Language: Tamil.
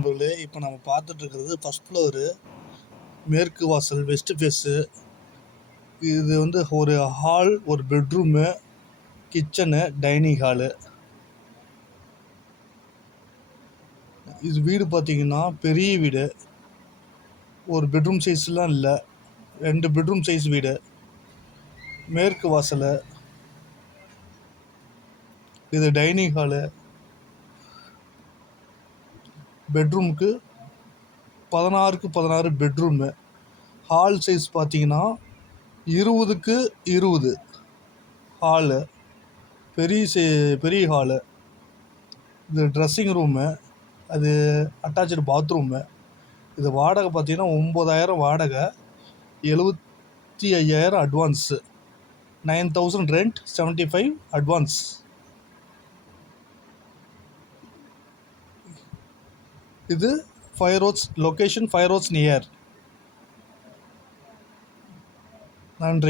நண்பர்களே, இப்போ நம்ம பார்த்துட்டு இருக்கிறது ஃபர்ஸ்ட் ஃப்ளோரு, மேற்கு வாசல், வெஸ்ட் ஃபேஸு. இது வந்து ஒரு ஹால், ஒரு பெட்ரூமு, கிச்சனு, டைனிங் ஹாலு. இது வீடு பார்த்தீங்கன்னா பெரிய வீடு. ஒரு பெட்ரூம் சைஸ்லாம் இல்லை, 2 பெட்ரூம் சைஸ் வீடு. மேற்கு வாசல், இது டைனிங் ஹாலு. பெட்ரூமுக்கு 16க்கு 16 பெட்ரூமு. ஹால் சைஸ் பார்த்தீங்கன்னா 20க்கு 20 ஹாலு. பெரிய ஹாலு. இது ட்ரெஸ்ஸிங் ரூமு, அது அட்டாச்சு பாத்ரூமு. இது வாடகை பார்த்தீங்கன்னா 9,000 வாடகை, 75,000 அட்வான்ஸு, 9,000 ரெண்ட், 75 அட்வான்ஸ். இது fire roads location, fire roads near. நன்றி.